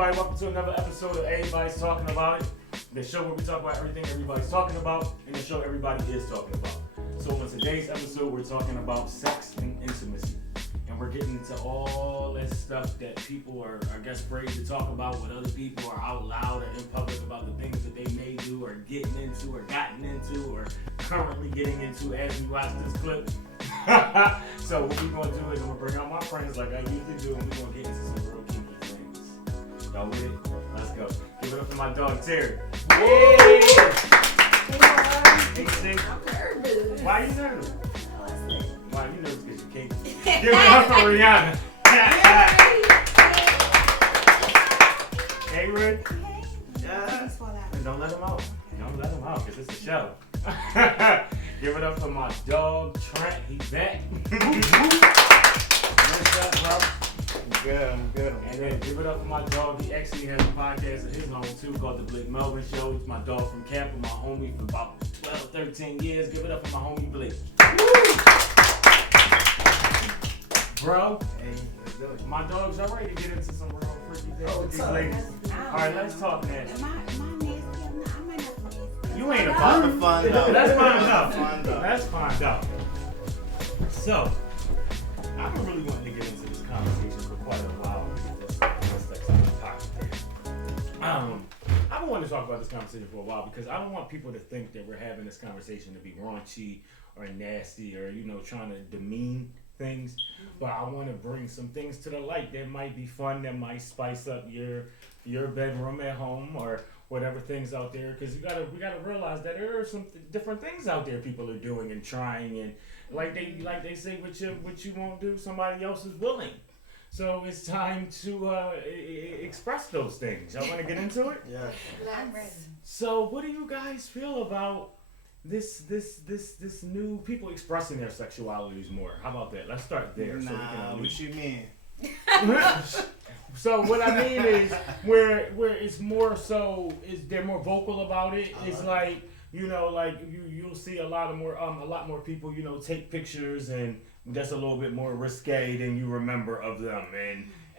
everybody, welcome to another episode of Everybody's Talking About It. The show where we talk about everything everybody's talking about, and the show everybody is talking about. So in today's episode, we're talking about sex and intimacy. And we're getting into all that stuff that people are, I guess, afraid to talk about with other people or out loud or in public about the things that they may do or getting into or gotten into or currently getting into as we watch this clip. So what we're going to do is I'm going to bring out my friends like I usually do, and we're going to get into some real kinky things. Y'all with it? Let's go. Give it up for my dog, Terry. Hey! Hey, Steve. I'm nervous. Why are you nervous? Why are you nervous? Because you can't. Give it up for Rihanna. Hey, Rick. Don't let him out. Don't let him out, because it's a show. Give it up for my dog, Trent. He's back. What's up, bro? I'm good. And then give it up for my dog. He actually has a podcast of his own, too, called The Blake Melvin Show. It's my dog from Camp, my homie for about 12, 13 years. Give it up for my homie, Blake. Bro, Hey, my dogs, y'all ready to get into some real freaky things Oh, with these what's up? ladies? All right, let's talk nasty. Am I nasty? I might not be nasty. You ain't a About bum. to find out. Let's find out. Find out. Let's find out. So, I've been really wanting to get into this conversation for quite a while. That's on the topic. I've been wanting to talk about this conversation for a while because I don't want people to think that we're having this conversation to be raunchy or nasty or, trying to demean things. But I want to bring some things to the light that might be fun, that might spice up your bedroom at home or whatever things out there, because we gotta realize that there are some different things out there people are doing and trying, and like they say, what you won't do, somebody else is willing. So it's time to express those things. Y'all want to get into it? Yeah. I'm ready. So what do you guys feel about this new people expressing their sexualities more? How about that? Let's start there. Nah, what you mean? So what I mean is where it's more so is they're more vocal about it. It's like you'll see a lot more people take pictures, and that's a little bit more risque than you remember of them,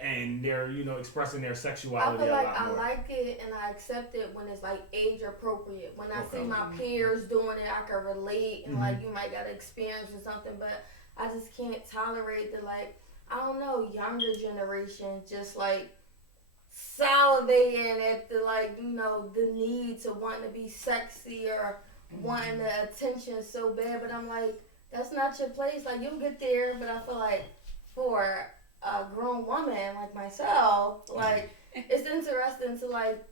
and they're expressing their I sexuality feel a like lot I more. like it and I accept it when it's like age appropriate. When I Okay. see my peers doing it, I can relate and like you might got experience or something, but I just can't tolerate the I don't know, younger generation just salivating at the the need to want to be sexy or wanting the attention so bad. But I'm like, that's not your place. Like you'll get there, but I feel like for a grown woman like myself, it's interesting to like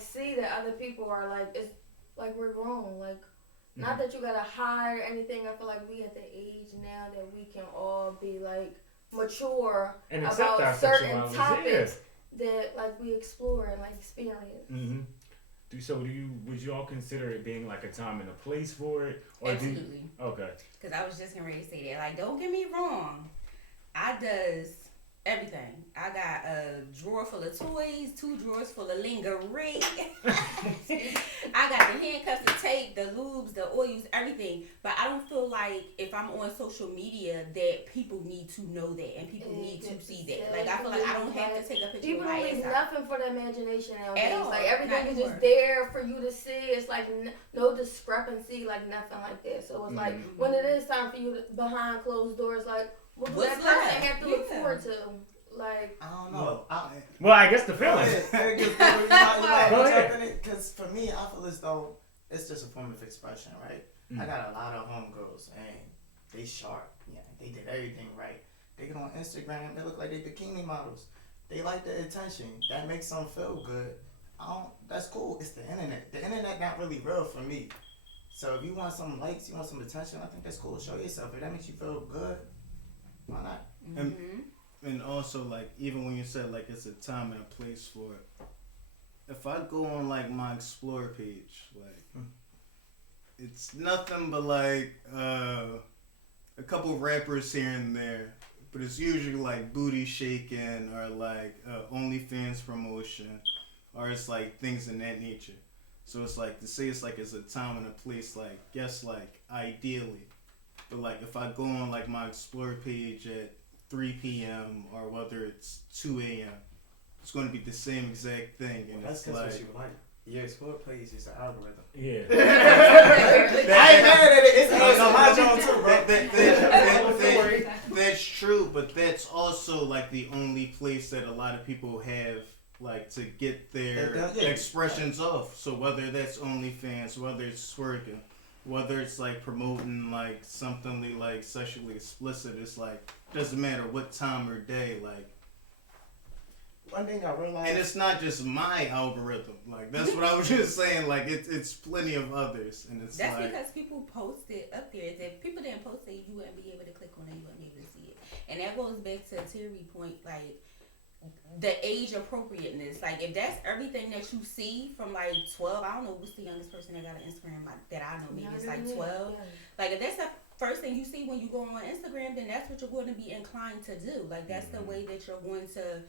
see that other people are it's like we're grown. Not that you gotta hide or anything. I feel like we at the age now that we can all be mature And accept our about certain sexualities, topics that we explore and experience. Mm-hmm. Would you all consider it being like a time and a place for it? Or Absolutely. Okay. Because I was just getting ready to say that. Don't get me wrong. I does everything. I got a drawer full of toys, 2 drawers full of lingerie. I got the handcuffs, the tape, the lubes, the oils, everything. But I don't feel like if I'm on social media that people need to know that and people need to see that. I feel like I don't have to take a picture People of my don't leave ass out. nothing for the imagination nowadays. At all. Everything Not is just anymore. there for you to see. It's no discrepancy, nothing like that. So it's when it is time for you behind closed doors, what does What's that person left? have to look Yeah. forward to? I don't know. Well, I guess the feeling. Go ahead. Because for me, I feel as though it's just a form of expression, right? I got a lot of homegirls, and they sharp. Yeah, they did everything right. They get on Instagram, they look like they bikini models. They like the attention. That makes them feel good. That's cool. It's the internet. The internet not really real for me. So if you want some likes, you want some attention, I think that's cool. Show yourself. If that makes you feel good, why not? And also, even when you said, it's a time and a place for it, if I go on, my Explore page, it's nothing but, a couple rappers here and there, but it's usually, booty shaking or, OnlyFans promotion, or it's, things in that nature. So it's, to say it's, it's a time and a place, yes, ideally, but, if I go on, my Explore page at 3 p.m. or whether it's 2 a.m., it's going to be the same exact thing, and That's it's because like. what you like. Your Explore page is the algorithm. Yeah. I ain't mad at it. It's my job too, bro. That's true, but that's also like the only place that a lot of people have like to get their expressions off. So whether that's OnlyFans, whether it's twerking, whether it's like promoting like something like sexually explicit, it's like doesn't matter what time or day, like. One thing I realized, And it's not just my algorithm. Like that's what I was just saying. Like it's plenty of others, and it's That's like because people post it up there. If people didn't post it, you wouldn't be able to click on it. You wouldn't be able to see it. And that goes back to Terry's point, like the age appropriateness. Like if that's everything that you see from like 12, I don't know what's the youngest person that got an Instagram that I know. Maybe it's like 12. Like if that's the first thing you see when you go on Instagram, then that's what you're going to be inclined to do. Like that's the way that you're going to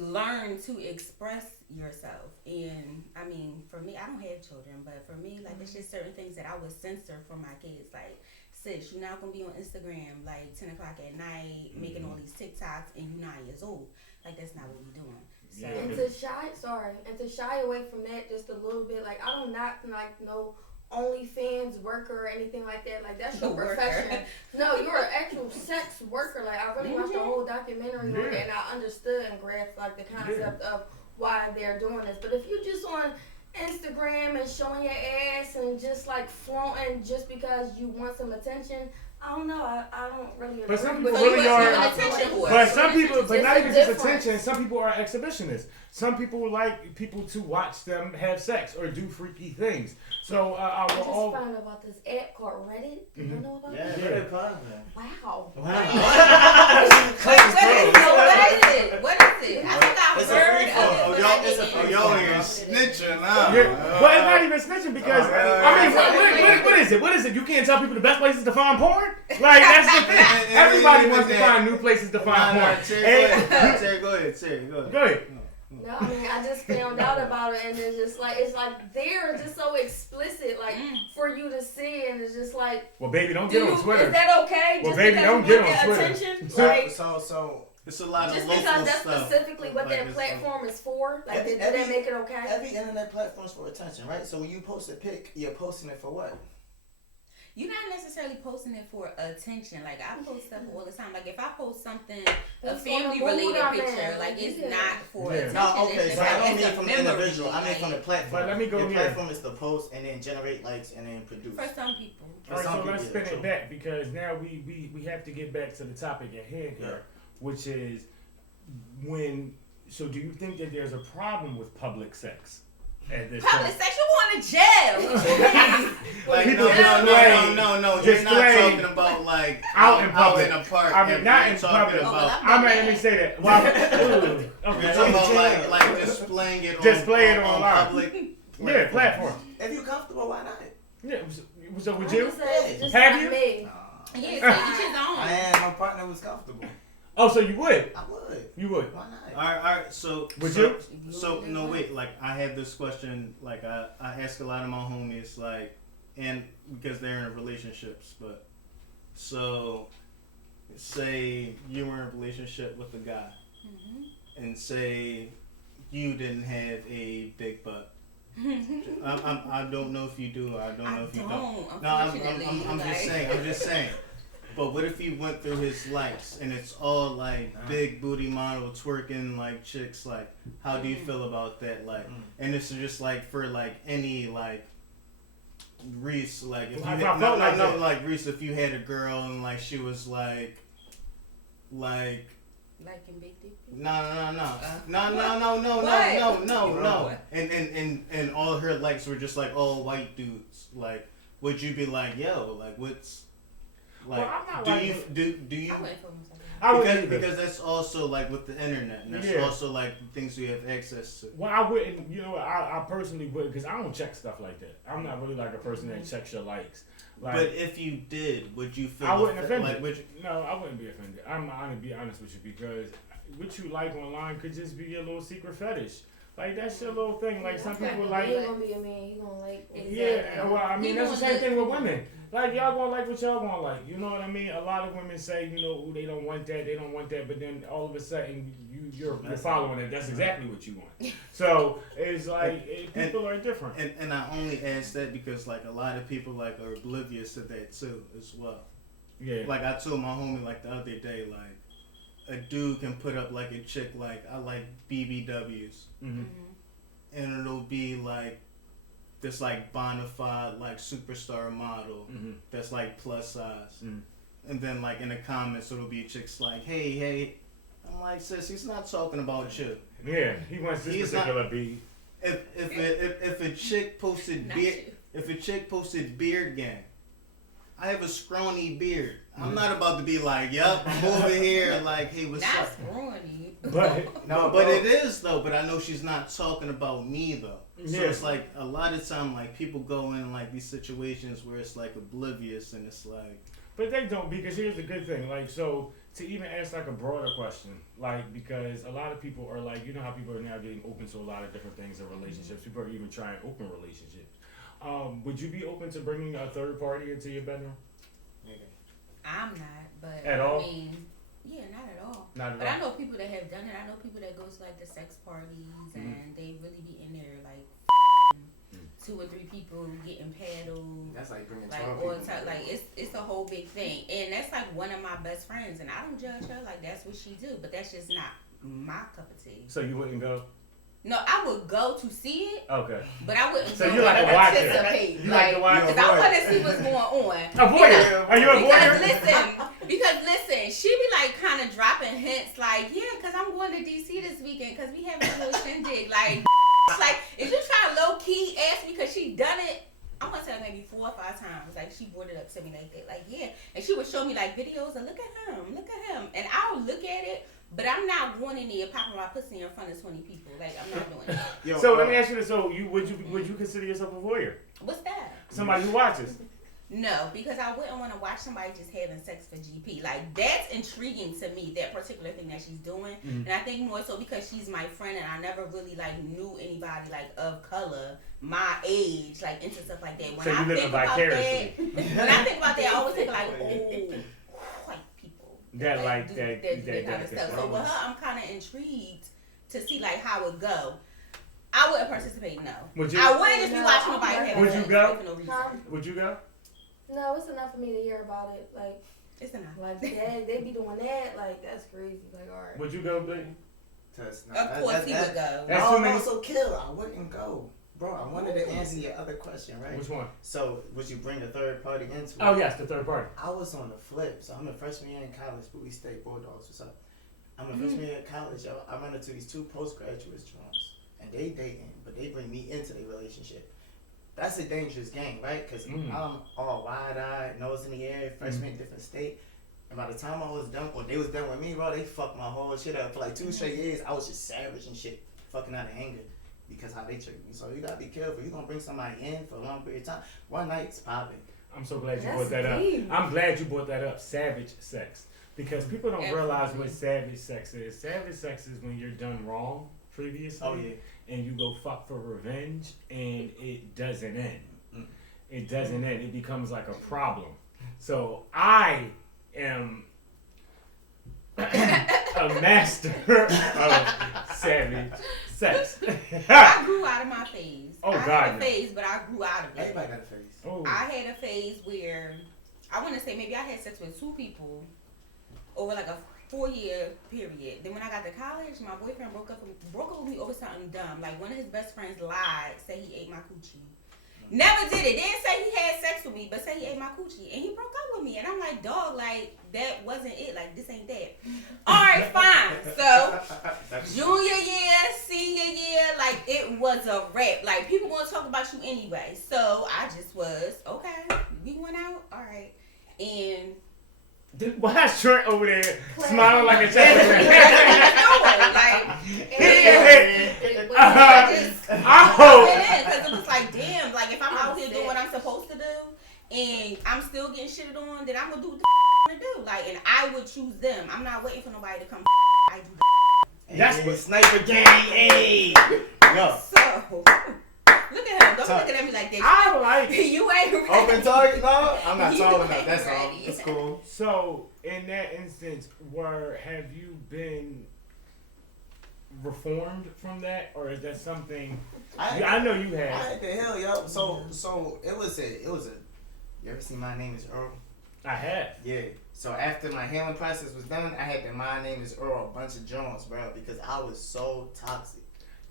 learn to express yourself. And I mean, for me, I don't have children, but for me, like it's just certain things that I would censor for my kids. Like, sis, you're not gonna be on Instagram like 10 o'clock at night making all these TikToks and you're 9 years old. Like that's not what we're doing. So Yeah. And to shy away from that just a little bit, like I don't not like no OnlyFans worker or anything like that. Like that's your profession. No, you're an actual sex worker. Like I really watched the whole documentary on it, and I understood and grasped like the concept of why they're doing this. But if you just on Instagram and showing your ass and just like flaunting just because you want some attention, I don't know. I don't really agree. But some people with really you. are. attention whore. But some people, but It's not a even just difference. attention. Some people are exhibitionists. Some people like people to watch them have sex or do freaky things. So I we're just all. found out about this app called Reddit. Do you know about yeah, that? Yeah. very popular. Wow. What is it? I think I've It's a heard free of form. it, but Y'all- I it's a didn't. free y'all form. here snitching now. Yeah, but it's not even snitching because I mean, what is it? What is it? You can't tell people the best places to find porn. Like that's the thing. Everybody wants to find new places to find porn. Terry, go ahead. Go ahead. No, I mean I just found out about it, and it's like they're just so explicit, like for you to see, and it's just like. Well, baby, don't get on Twitter. Is that okay? Well, Just baby, because don't you get want on their Twitter. attention? So- Like, So It's a lot of just local because that's stuff. specifically what Like, that it's- platform is for, like, Every- did that every- make it okay? every internet platform's for attention, right? So when you post a pic, you're posting it for what? You're not necessarily posting it for attention. Like I post stuff all the time. Like if I post something, a It's family for the mood related I'm in. picture, like it's Yeah. not for Yeah. attention. No, okay, It's so just I don't it's mean a from the memory, individual. I mean from the like, platform. But let me go Your here. platform is to post and then generate likes and then produce. for some people. All right, some so people, let's yeah, spin true. it back because now we have to get back to the topic at hand here, which is when. So, do you think that there's a problem with public sex at this Public point? sex, you going to jail. What you mean? Like People no, display- You're not display talking about like out in public. in a park. I mean, not in You're talking public. about. Oh, I mean, let me say that. Well, ooh, You're okay. talking about like displaying it Display it on online. public. Yeah, platform. If you're comfortable, why not? Yeah, so I would you? just said it's just Have not you? me. Yeah, so each his own. And my partner was comfortable. Oh, so you would? I would. You would? Why not? All right. So Would so, you? So no, wait. Like I have this question. Like I ask a lot of my homies. Like, and because they're in relationships, but so say you were in a relationship with a guy, and say you didn't have a big butt. I don't know if you do. Or I don't know if you don't. No, I'm just saying. But what if you went through his likes and it's all like big booty model twerking like chicks? Like, how do you feel about that? Like, and it's just like for like any like Reese, like if you Like, had, I felt like that. like Reese, if you had a girl and like she was like Like in Big Dick? no, What? and all her likes were just like all white dudes. Like, would you be like, yo, like what's like? Well, I'm not do like you that. do you? I wouldn't feel myself. I wouldn't Because, either. because that's also like with the internet, and that's Yeah. also like things we have access to. Well, I wouldn't, I personally would, because I don't check stuff like that. I'm not really like a person that checks your likes. Like, But if you did, would you feel? I wouldn't offe- offend like, you. would you- No, I wouldn't be offended. I'm gonna be honest with you because what you like online could just be your little secret fetish. Like that's your little thing. Like some people He like. ain't gonna be a man. He gonna like. Yeah, well, I mean He that's the gonna same thing look- with women. Like y'all gonna like what y'all gonna like. You know what I mean? A lot of women say, you know, ooh, they don't want that, but then all of a sudden you're following it. That's exactly what you want. So it's like people are different. And I only ask that because like a lot of people like are oblivious to that too as well. Yeah. Like I told my homie like the other day, like a dude can put up like a chick like I like BBWs, Mm-hmm. and it'll be like this like bona fide like superstar model Mm-hmm. that's like plus size, Mhm. and then like in the comments it'll be chicks like hey. I'm like, sis, he's not talking about you. Yeah, he wants this He's particular beat. If a chick posted Not beard, you. if a chick posted beard gang, I have a scrawny beard. I'm not about to be like, yup, I'm over here, like, hey, what's Not up? scrawny. But No, But bro. it is though. But I know she's not talking about me though. So Yeah. it's like a lot of time, like people go in like these situations where it's like oblivious, and it's like, But they don't, because here's the good thing. Like, so to even ask like a broader question, like, because a lot of people are like, you know how people are now getting open to a lot of different things in relationships. People are even trying open relationships. Would you be open to bringing a third party into your bedroom? I'm not, but At all? I mean, yeah, not at all. Not at But all. I know people that have done it. I know people that go to like the sex parties and they really be in there like 2 or 3 people getting paddled. That's like bringing Like 12 all people. the time, like it's a whole big thing, and that's like one of my best friends, and I don't judge her. Like that's what she do, but that's just not my cup of tea. So you wouldn't go? No, I would go to see it, Okay. but I wouldn't. So go you like to watch it. participate. You like to watch because it. I want to see what's going on. A voyeur? Are you a Because voyeur? listen, she be like kind of dropping hints, like because I'm going to DC this weekend because we having a little shindig, like if you try to low key ask me because she done it. I want to say maybe 4 or 5 times. Like she brought it up to me like that, like and she would show me like videos and look at him, and I'll look at it. But I'm not going in there popping my pussy in front of 20 people. Like I'm not doing that. Yo, So bro. let me ask you this: so would you consider yourself a voyeur? What's that? Somebody who watches? No, because I wouldn't want to watch somebody just having sex for GP. Like that's intriguing to me, that particular thing that she's doing. Mhm. And I think more so because she's my friend and I never really like knew anybody like of color, my age, like into stuff like that. When So you I living think about vicariously. that, when I think about that, I always think like, oh, white people That like do that kind of stuff. So that- with her, I'm kind of intrigued to see like how it go. I wouldn't participate. No, Would you? I wouldn't just be No, watching I'm nobody not. having Would you sex go? for no reason. Huh? Would you go? No, it's enough for me to hear about it. Like It's enough. they be doing that. Like that's crazy. Like all right. Would you go, Blake? Of course he would go. That's No, too many- so kill. I wouldn't go. Bro, I wanted to answer your other question, right? Which one? So, would you bring a third party into it? Oh yes, the third party. I was on the flip. So, I'm a freshman year in college, but we stay Bulldogs. What's up? I'm a freshman year in college, yo. I run into these 2 postgraduate drums, and they dating, but they bring me into their relationship. That's a dangerous game, right? Because I'm all wide-eyed, nose in the air, freshman, different state. And by the time I was done, or they was done with me, bro, they fucked my whole shit up. For like 2 straight years, I was just savage and shit, fucking out of anger. Because how they treat me. So you gotta be careful. You gonna bring somebody in for a long period of time. One night's popping. I'm so glad you That's brought that up. deep. I'm glad you brought that up. Savage sex, because people don't realize what Absolutely. savage sex is. Savage sex is when you're done wrong previously, Oh yeah. and you go fuck for revenge, and it doesn't end. Mm. It doesn't end. It becomes like a problem. So I am a master of savage sex. I grew out of my phase. Oh, I had God, a no. phase, but I grew out of it. Everybody got a face. Oh. I had a phase where I want to say maybe I had sex with 2 people over like a 4-year period. Then when I got to college, my boyfriend broke up with me over something dumb. Like one of his best friends lied, said he ate my coochie. Never did it. Didn't say he had sex with me, but said he ate my coochie. And he broke up with me. And I'm like, dog, like, that wasn't it. Like, this ain't that. All right, fine. So, junior year, senior year, like, it was a wrap. Like, people want to talk about you anyway. So, I just was, okay, we went out. All right. And Why is Trent over there smiling like a child? Because it was like, damn, like if I'm out here doing what I'm supposed to do and I'm still getting shitted on, then I'm gonna do what the I want to do. Like, and I would choose them. I'm not waiting for nobody to come. I do. That's Hey, what. sniper gang. Hey, yo, So, look at him. Don't Talk. look at me like that. I like. You ain't ready. open target. No, I'm not You tall ain't enough. That's all. ready. It's cool. So, in that instance, have you been reformed from that, or is that something? I know you I have. had the hell, yo. So it was a. You ever see My Name Is Earl? I have. Yeah. So after my healing process was done, I had the My Name Is Earl a bunch of joints, bro, because I was so toxic.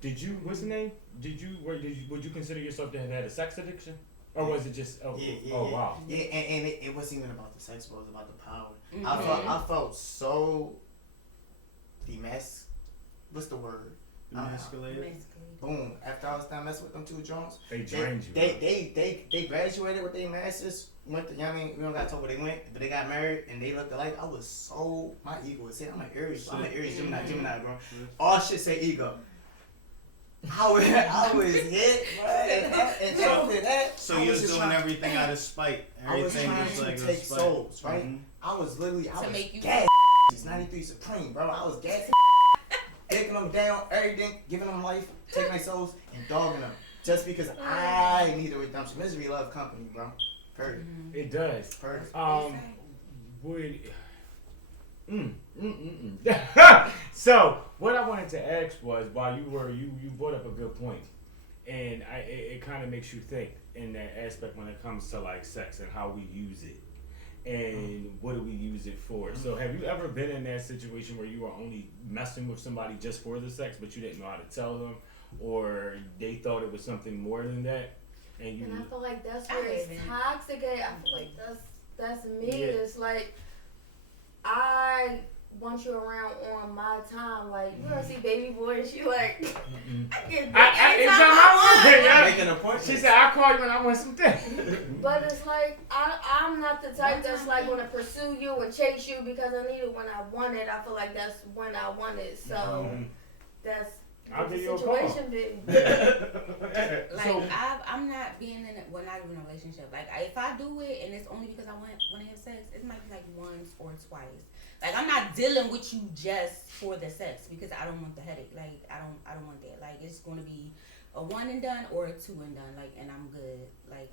Did you? What's the name? Would you consider yourself to have had a sex addiction, or was it just? Oh, oh wow. Yeah, and it wasn't even about the sex, but it was about the power. Mhm. I felt so what's the word? Emasculated. Boom. After I was done messing with them two joints, They drained you. they graduated with their masters. Went to, you know what I mean, we don't gotta talk where they went, but they got married and they looked alike. I was so, my ego was hit. I'm an Aries Gemini, bro. All shit say ego. I was hit, bro. And after that, So I you was just doing trying- everything out of spite. I was Everything trying was to like a take spite. souls, right? Mhm. I was literally, I To was make you- gas. 93 Supreme, bro. I was gassing, taking them down, everything, giving them life, taking their souls, and dogging them. Just because I need a redemption. Misery love company, bro. Period. It does. Period. Would. So what I wanted to ask was, while you brought up a good point, and it kind of makes you think in that aspect when it comes to like sex and how we use it, and what do we use it for? So have you ever been in that situation where you were only messing with somebody just for the sex, but you didn't know how to tell them, or they thought it was something more than that, and you? And I feel like that's I where it's haven't. toxic at. I feel like that's me. Yeah. It's like I want you around on my time. Like you ever see Baby Boy and she like I get Anytime I want. Making an appointment. She said, "I'll call you when I want something." But it's like I'm not the type that's like gonna pursue you and chase you because I need it when I want it. I feel like that's when I want it. So that's I'll what give the you a call. situation be. Like So, I'm not being in not even a relationship. Like if I do it and it's only because I want to have sex, it might be like once or twice. Like I'm not dealing with you just for the sex because I don't want the headache. Like I don't want that. Like it's going to be a one and done or a two and done. Like and I'm good. Like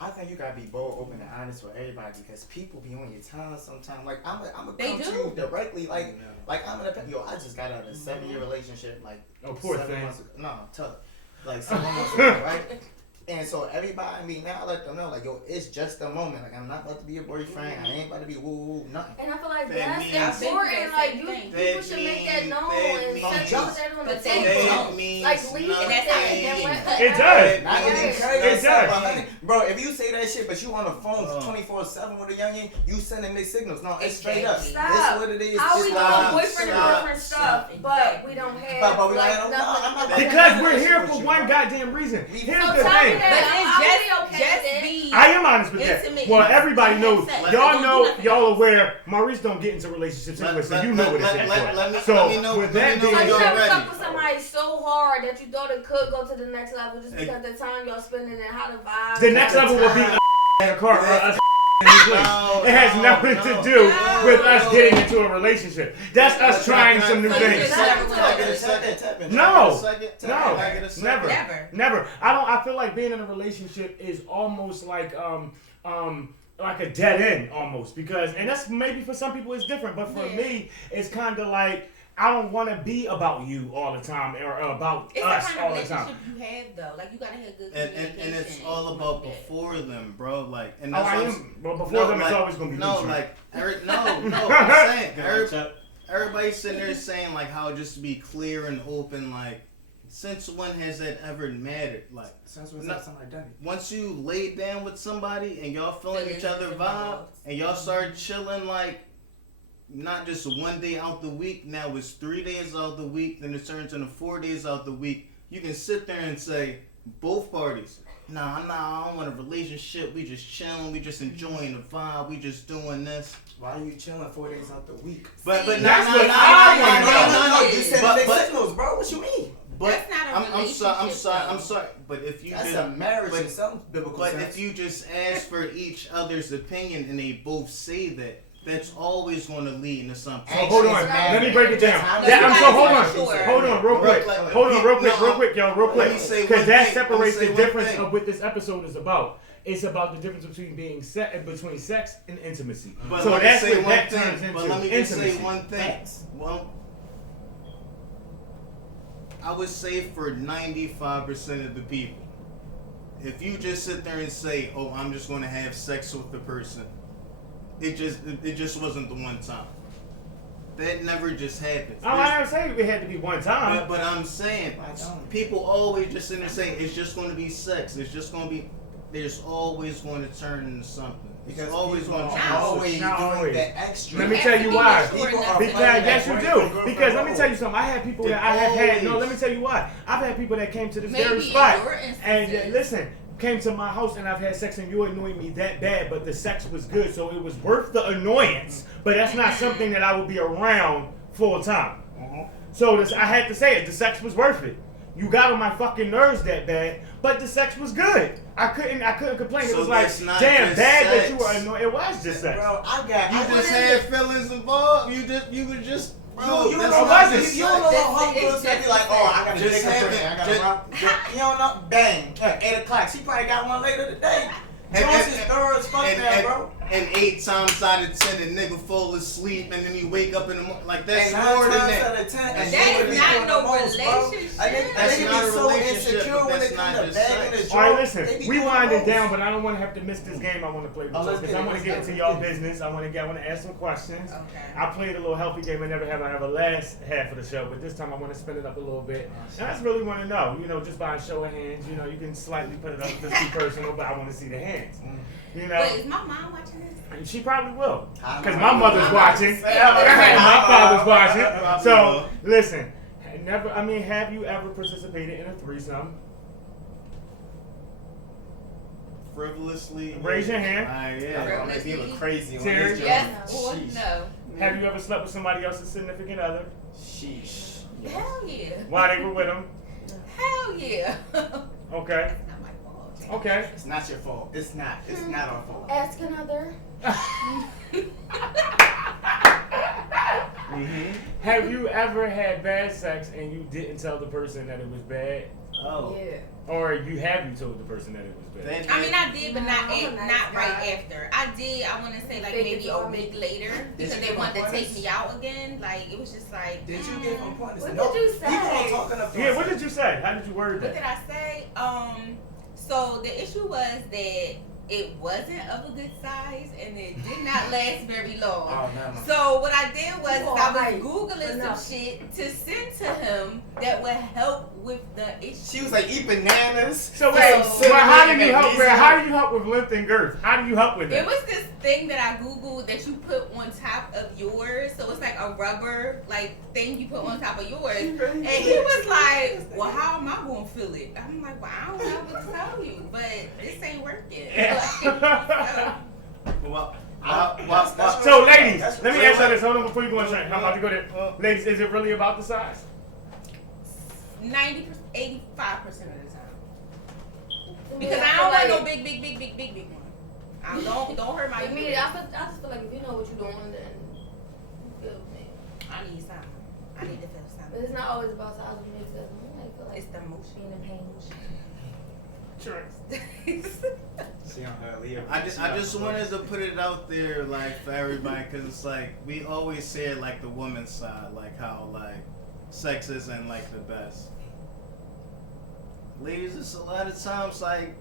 I think you gotta be bold, open, and honest with everybody because people be on your time sometimes. Like I'm gonna They come to do. you directly. Like I'm gonna I just got out of a 7-year relationship. Like Oh, poor 7 thing. months ago. No, tough. Like 7 months ago, right? And so everybody, I mean, now I let them know, like, yo, it's just a moment. Like, I'm not about to be your boyfriend. I ain't about to be woo, nothing. And I feel like That that's means- important. Like People should make that known and means- set that on the But they table. don't. means Like leave And that's how it and is. let It her- does. Not even Yes. encourage It yourself, does. honey. Bro, if you say that shit, but you on the phone 24/7 with a youngin, you sending mixed signals. No, it's straight up. Exactly. This Stop. what it is. How we It's doing like- boyfriend and girlfriend stuff, but we don't have But we like don't- nothing. I'm not- Because we're here for one goddamn reason. Here's So the tell me thing. But that. then I'll be okay just with it. be. I am honest with that. Intimate. Well, everybody Have knows. sex. Y'all Don't do know. nothing Y'all else. aware. Maurice don't get into relationships anyway, so you know what it's in let me- for. let me So know- with let that me know So when being you you're never said, ready. fuck with somebody so hard that you thought it could go to the next level just because the time y'all spending and how to vibe. the next level will be in a car or us in this place. No, It has no, nothing no. to do No. with us getting into a relationship. That's us trying some new So you things. just Can I never get a told us. second? No. Can I get a second? No. Can I get a second? Never. Never. Never. I feel like being in a relationship is almost like a dead end almost because, and that's maybe for some people it's different, but for Yeah. me it's kind of like I don't want to be about you all the time or about It's the us kind all of the time. relationship you have though. Like you gotta have good And communication. it's all about before them, bro. Like, and Oh, that's I what I'm am. Well, before No, them, it's like- always gonna be no, mutual. like no. I'm saying everybody's sitting there saying like how just to be clear and open. Like, since when has that ever mattered? Like, Since when No. somebody done it? once you laid down with somebody and y'all feeling each other Feelings vibe involved. and y'all start chilling, like not just 1 day out the week. Now it's 3 days out the week. Then it turns into 4 days out the week. You can sit there and say both parties. Nah, I don't want a relationship. We just chilling. We just enjoying the vibe. We just doing this. Why are you chilling 4 days out the week? But See, that's what I wanna know. You sending But- mixed but- signals, bro. What you mean? But That's not a I'm sorry. relationship, I'm sorry. But if you That's just, a marriage but- in some biblical but sense. if you just ask for each other's opinion and they both say that, that's always going to lead into something. So hold on, let me break it down. No, That, you I'm so gotta hold be on, sure. hold on, real quick, hold on, real quick, yo, real Let me quick, say because one that thing. separates Let me the say one difference thing. of what this episode is about. It's about the difference between being between sex and intimacy. But So let me that's say what one that thing. turns into. But let me just intimacy. say one thing. Thanks. Well, I would say for 95% of the people, if you just sit there and say, "Oh, I'm just going to have sex with the person," it just wasn't the one time. That never just happens. Oh, I didn't say it had to be one time. But I'm saying, I don't. people always just sit there saying it's just going to be sex. It's just going to be. There's always going to turn into something. Because It's always people going to are turn. Not always Not doing always. that extra. Let me You tell have you to be why. mature People enough are to Because know yes, you that. do. Because let me tell you something. I have people that I have had. No, Always. let me tell you why. I've had people that came to this Maybe very in spot your and instances. listen, came to my house and I've had sex and you annoyed me that bad, but the sex was good, so it was worth the annoyance. But that's not something that I would be around full time. So this, I had to say it. The sex was worth it. You got on my fucking nerves that bad, but the sex was good. I couldn't complain. It So was like, that's not damn, just bad that sex. you were annoyed. It was just sex. Bro, I got. You I just was- had feelings involved. You were just. Bro, You that's don't know not wasn't. just You don't know sex. how It's homegirls that be just like, oh, I got a just dick have friend. it. I got a You don't know. Bang. At 8 o'clock. She probably got one later today. Jones is thorough as fuck now, bro. And 8 times out of 10, a nigga fall asleep and then you wake up in the morning. Like, that's And more 9 than times that. out of 10, That's and That you is really not doing no the most, bro. relationship. A nigga That's be not a so relationship, insecure but when that's it not comes to just bagging the sex. draw. All right, listen. They be We doing wind the it down, most. but I don't want to have to miss this game. I want to play with Oh, let's because get I it, want to let's get go, into let's y'all get it. business. I want to ask some questions. Okay. I played a little healthy game. I never have. I have a last half of the show, but this time I want to spin it up a little bit. And I just really want to know, just by a show of hands, you can slightly put it up if it's too personal, but I want to see the hands. You know, Wait, is my mom watching this? and she probably will, I because know. my mother's watching, Yeah. my father's watching. Probably So will. listen, have you ever participated in a threesome? Frivolously. Raise your hand. Yeah. Bro, they be look crazy on Serious? this Yes joint. or Sheesh. no? Have you ever slept with somebody else's significant other Sheesh. Hell yeah. while they were with them? Hell yeah. Okay. That's not my fault. Okay. It's not your fault. It's not. It's not our fault. Ask another. Have you ever had bad sex and you didn't tell the person that it was bad? Oh. Yeah. Or you told the person that it was bad? I mean, I did, but not No, I'm a nice not right guy. after. I did. I want to say like Fake maybe it a till I week make it. later because you they get wanted to on take pointers? me out again. Like it was just like. Did you give him pointers? What No. did you say? People don't talk enough. Yeah, what did you say? How did you word What did that? I say? So the issue was that it wasn't of a good size and it did not last very long. Oh, never mind. So what I did was You I was alright. googling Enough. some shit to send to him that would help with the issue. She was like, eat bananas. So Put wait, some well, how do cinnamon you and help? magnesium. How do you help with length and girth? How do you help with It that? was this thing that I googled that you put on top of yours. So it's like a rubber like thing you put on top of yours. And he was like, "Well, how am I gonna feel it?" I'm like, "Well, I don't know what to tell you, but this ain't working." Well, So, ladies, That's let me real ask you life. this. Hold on before you go on train. I'm about to go there. Ladies, is it really about the size? 85% of the time. To me, Because I feel don't like, want no big one. I don't hurt my To me, uterus. I just feel like if you know what you're doing, then you feel me. I need something. I need to feel But something. it's not always about size with me. Because I feel like It's the motion. being in pain. She on her Leo. I just wanted to put it out there, like, for everybody, because it's like, we always say it, like, the woman's side, like, how, like, sex isn't, like, the best. Ladies, it's a lot of times, like,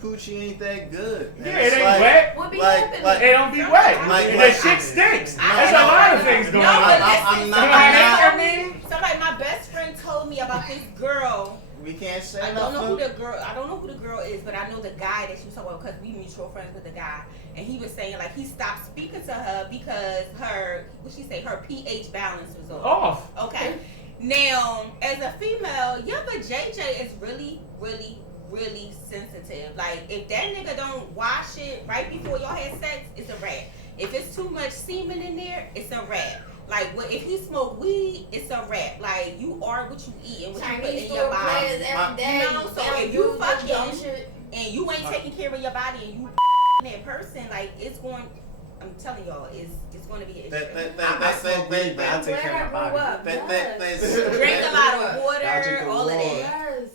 coochie ain't that good. And Yeah, it's it ain't like, wet. What be Like- happening? like- It don't be wet. Like- And like- that shit stinks. I There's a know. lot of things going No, on. but I'm listen, not- somebody, my best friend told me about this girl. we can't say I don't know who nothing. the girl is, but I know the guy that she was talking about because we mutual friends with the guy, and he was saying like he stopped speaking to her because her her pH balance was off. Off. Okay. Now, as a female, yeah, but JJ is really, really, really sensitive. Like, if that nigga don't wash it right before y'all had sex, it's a wrap. If it's too much semen in there, it's a wrap. Like, if he smoke weed, it's a wrap. Like, you are what you eat and what you put Chinese in your store body. players every day. You know, so every if you dude with dumb fucking- shit. And you ain't taking care of your body and you that person, like, it's going... I'm telling y'all, it's going to be an issue. I smoke weed, but I take care of my body. Drink a lot of I'll water, drink all of that.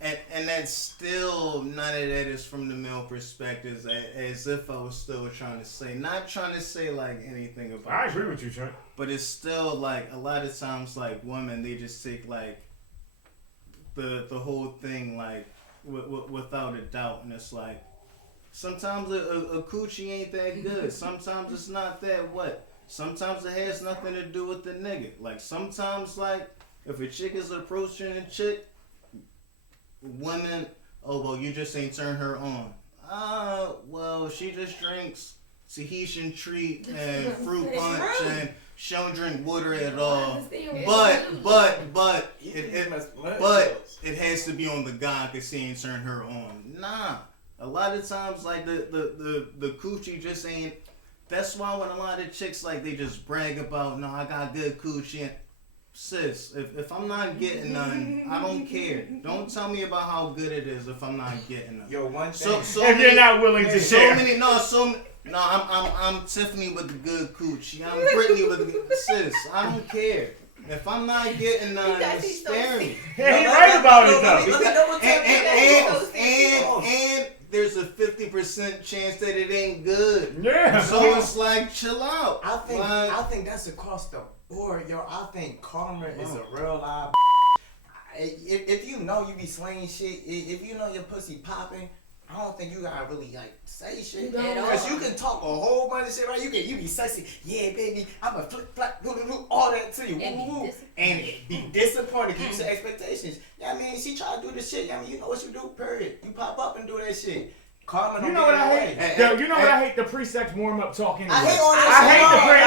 Yes. And that's still none of that is from the male perspective, as if I was still trying to say, not trying to say like anything about. I agree with you, Trent. But it's still like a lot of times like women, they just take like the whole thing like without a doubt, and it's like sometimes a coochie ain't that good. Sometimes it's not that what. Sometimes it has nothing to do with the nigga. Like sometimes like if a chick is approaching a chick, women, oh well, you just ain't turn her on. Well, she just drinks Tahitian treat and fruit punch and she don't drink water at all. But it has to be on the guy because he ain't turn her on. Nah, a lot of times like the coochie just ain't. That's why when a lot of chicks like they just brag about, no, I got good coochie. And, sis, if I'm not getting none, I don't care. Don't tell me about how good it is if I'm not getting none. Yo, one thing. If you're not willing to share. I'm Tiffany with the good coochie. I'm Brittany with the good sis. I don't care. If I'm not getting none, spare me. Yeah, he's right about it though. And there's a 50% chance that it ain't good. Yeah. So it's like, chill out. I think that's across the board, yo. I think karma is a real live. If you know you be slaying shit, if you know your pussy popping, I don't think you gotta really like say shit. Cause you can talk a whole bunch of shit, right? You be sexy, yeah, baby. I'ma flip, flap, do all that to you, and be disappointed. Keep your expectations. Yeah, I mean, she try to do this shit. I mean, you know what you do. Period. You pop up and do that shit. Karma don't You know what I hate? You know what I hate? The pre-sex warm up talking. I hate the pre.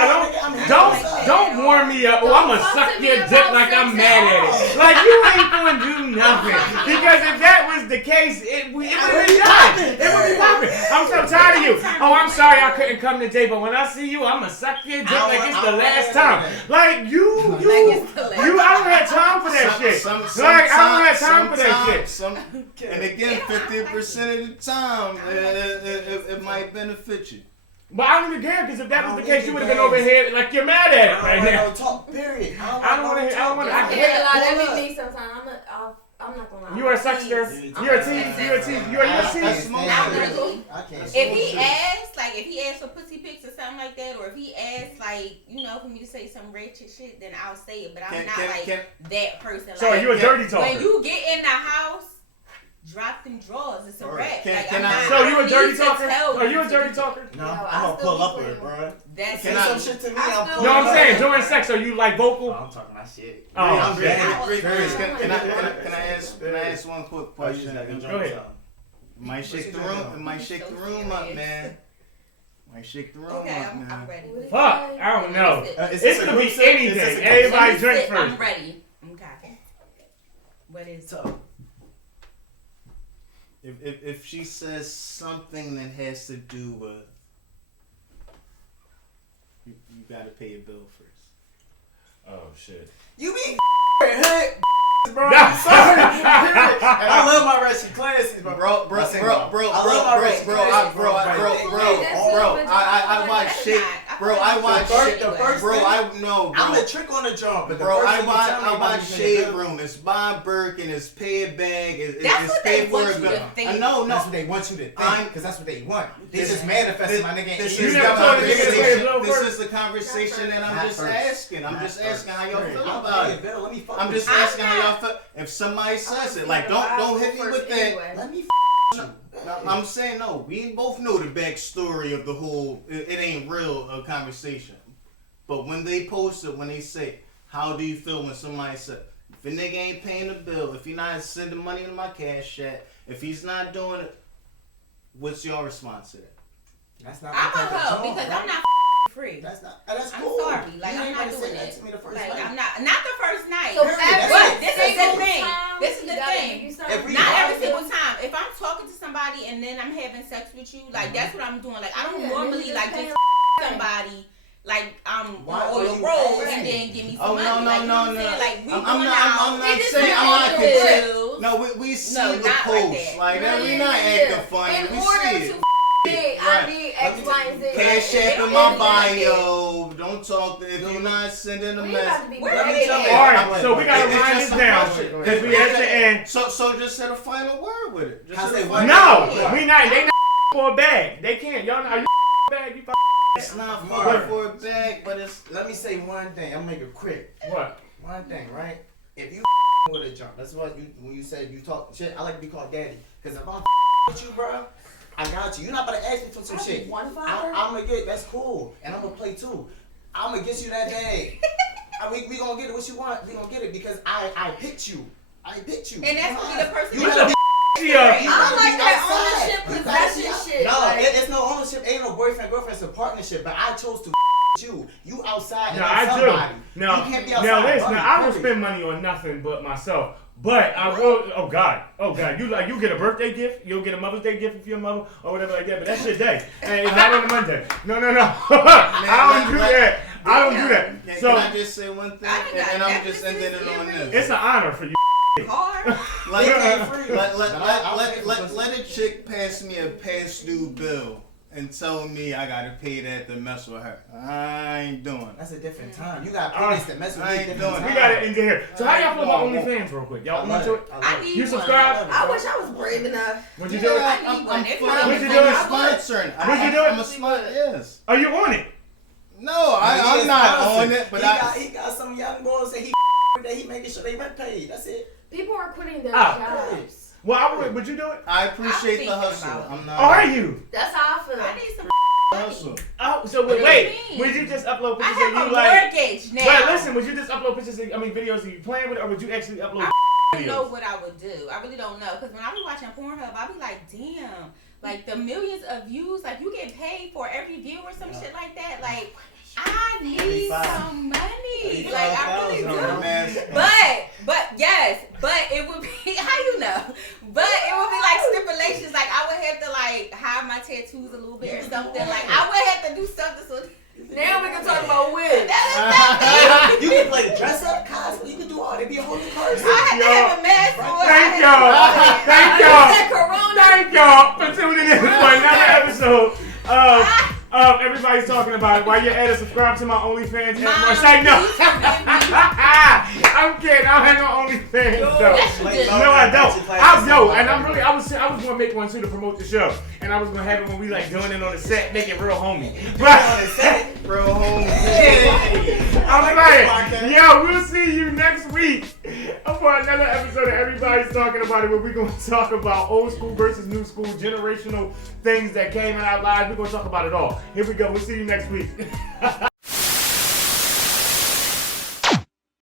Don't warm me up. Oh, I'ma suck your dick like I'm mad at it. Like you ain't gonna do nothing. Because if that was the case, it would be done. It would be popping. I'm so tired of you. Oh, I'm sorry I couldn't come today, but when I see you, I'ma suck your dick like it's the last time. Like you. I don't have time for that shit. Like I don't have time for that shit. And again, 50% of the time, it might benefit you. But I don't even care because if that was the case, you would have been over here like you're mad at it right now. Talk, period. I don't want to. I can't can't. lie. That be me sometimes. I'm not gonna lie. You are a sexter. You're a tease. You're a tease. You're a tease. If he asks for pussy pics or something like that, or if he asks for me to say some ratchet shit, then I'll say it. But I'm not that person. So you a dirty talker. When you get in the house, drop them drawers. It's a wrap. So you a dirty talker? Are you a dirty talker? No, I'm gonna pull up with it, bro. That's some shit to me. No, I'm saying during sex, are you like vocal? I'm talking my shit. Oh, I'm Can I ask one quick question? Go ahead. Might shake the room. It might shake the room up, man. Might shake the room up, man. I'm ready. Fuck, I don't know. It could be anything. Everybody drink first. I'm ready. Okay. What is it? If she says something that has to do with you gotta pay your bill first. Oh shit. You mean hood, bro? I'm sorry. And I love my Russian classes, bro. I watch shit. I'm the trick on the jump, but I watch Shade Room. It's Bob Birkin. It's Pay a Bag. It's Pay for a Bill. I know, that's what they want you to think, because that's what they want. They just manifested my nigga. This is the conversation that I'm just asking. I'm just asking how y'all feel about it. I'm just asking how y'all feel. If somebody says it, like don't hit me with that. Let me I'm saying no. We both know the backstory of the whole. It ain't real conversation. But when they post it, when they say, "How do you feel when somebody said if a nigga ain't paying the bill, if he not sending money to my cash app, if he's not doing it, what's your response to that?" That's not. I'm a hoe because I'm not free. That's cool. I'm sorry. Like I'm not doing that. To me the first like night. I'm not the first night. So but this is the thing. This is the thing. Every not every single time. If I'm talking to somebody and then I'm having sex with you, like that's what I'm doing. Like I don't normally like just somebody. Like on the road and then give me some money. No. Like we I'm not saying I'm not content. No, we see the post. Like we not acting funny. We see it. I I need X, Y, and Z. Cash They App don't in my need that. bio. Don't talk if you're not sending a We message. about to be Where breaking is it. it? All right, so we gotta It's wind just this a down question. because we at the end. So just say the final word with it. Just I say say the one- final No, word. we not. They not for a bag. They can't. Y'all know. Are you bag? You It's not Fuck fun. for a bag, but it's Let me say one thing. I'm make it quick. what? One thing, right? If you with a jump, that's what you when you said you talk shit. I like to be called daddy, cause if I'm with you, bro, I got you. You're not about to ask me for some I shit. one father. I'm gonna get that's cool, and I'm gonna play too. I'm gonna get you that bag. We gonna get it. What you want? We gonna get it because I picked you. I picked you. And that's gonna be the person You that gotta be. Yeah. You I gotta like be that outside. ownership, You gotta possession be shit, No, like- it's no ownership. Ain't no boyfriend girlfriend. It's a partnership. But I chose to you. You outside. No, and I do. somebody. No, You can't be now outside. listen. buddy, I don't period. spend money on nothing but myself. But I will. Oh God. You get a birthday gift. You'll get a Mother's Day gift for your mother or whatever like that. But that's your day. And it's not on a Monday. No. I don't do that. I don't do that. Can So I just say one thing? I done got And I'm just Netflix ending it on delivery. this. it's an honor for you. car. Like, They ain't free. let But I'll pay for pussy. let a chick pass me a past due bill and tell me I gotta pay that to mess with her. I ain't doing it. That's a different time. You got Alright. parents that mess with I me. ain't different doing it. We time. gotta end it here. So how y'all feel about No, OnlyFans real quick? Y'all I want love to it. it? I need You one. subscribe? I wish I was brave enough. Would you do it? I need I'm one. They full- probably Would you I'm do it? sponsoring. Would you do it? I'm a sponsor. Yes. Are you on it? No, I'm not on it, but he got some young boys that he that he making sure they rent paid. That's it. People are quitting their Ah. jobs. Well, would you do it? I appreciate the I'm thinking hustle. about it. I'm not. Or are you? That's how I feel. I need some. Hustle. Oh, so What do wait. you mean? Would you just upload I pictures have of a you like? mortgage now. Wait, listen. Would you just upload pictures? Videos of you playing with it, or would you actually upload I don't know videos? what I would do. I really don't know. Because when I be watching Pornhub, I be like, damn. Like the millions of views, like you get paid for every view or some shit like that. Like, I need some money. Like, I really do. But yes, but it would be how you know. But it would be like stipulations. Like I would have to like hide my tattoos a little bit or something. Like I would have to do something. So Now we can talk about wigs. that is nothing. You can play dress up, cosplay. You can do all. They be a whole new person. I had to have a mask for. Thank y'all. Thank y'all. That corona. Thank y'all for tuning in for another episode of Everybody's Talking About It. While you're at it, subscribe to my OnlyFans. And Mom, more. Say no. please forgive me. I'm kidding. I don't have no OnlyFans though. Yes, you do. No, I don't. I was gonna make one too to promote the show, and I was gonna have it when we like doing it on the set, make it real homey. But Bro, home. I'm like, yo, we'll see you next week for another episode of Everybody's Talking About It, where we're gonna talk about old school versus new school, generational things that came in our lives. We're gonna talk about it all. Here we go. We'll see you next week.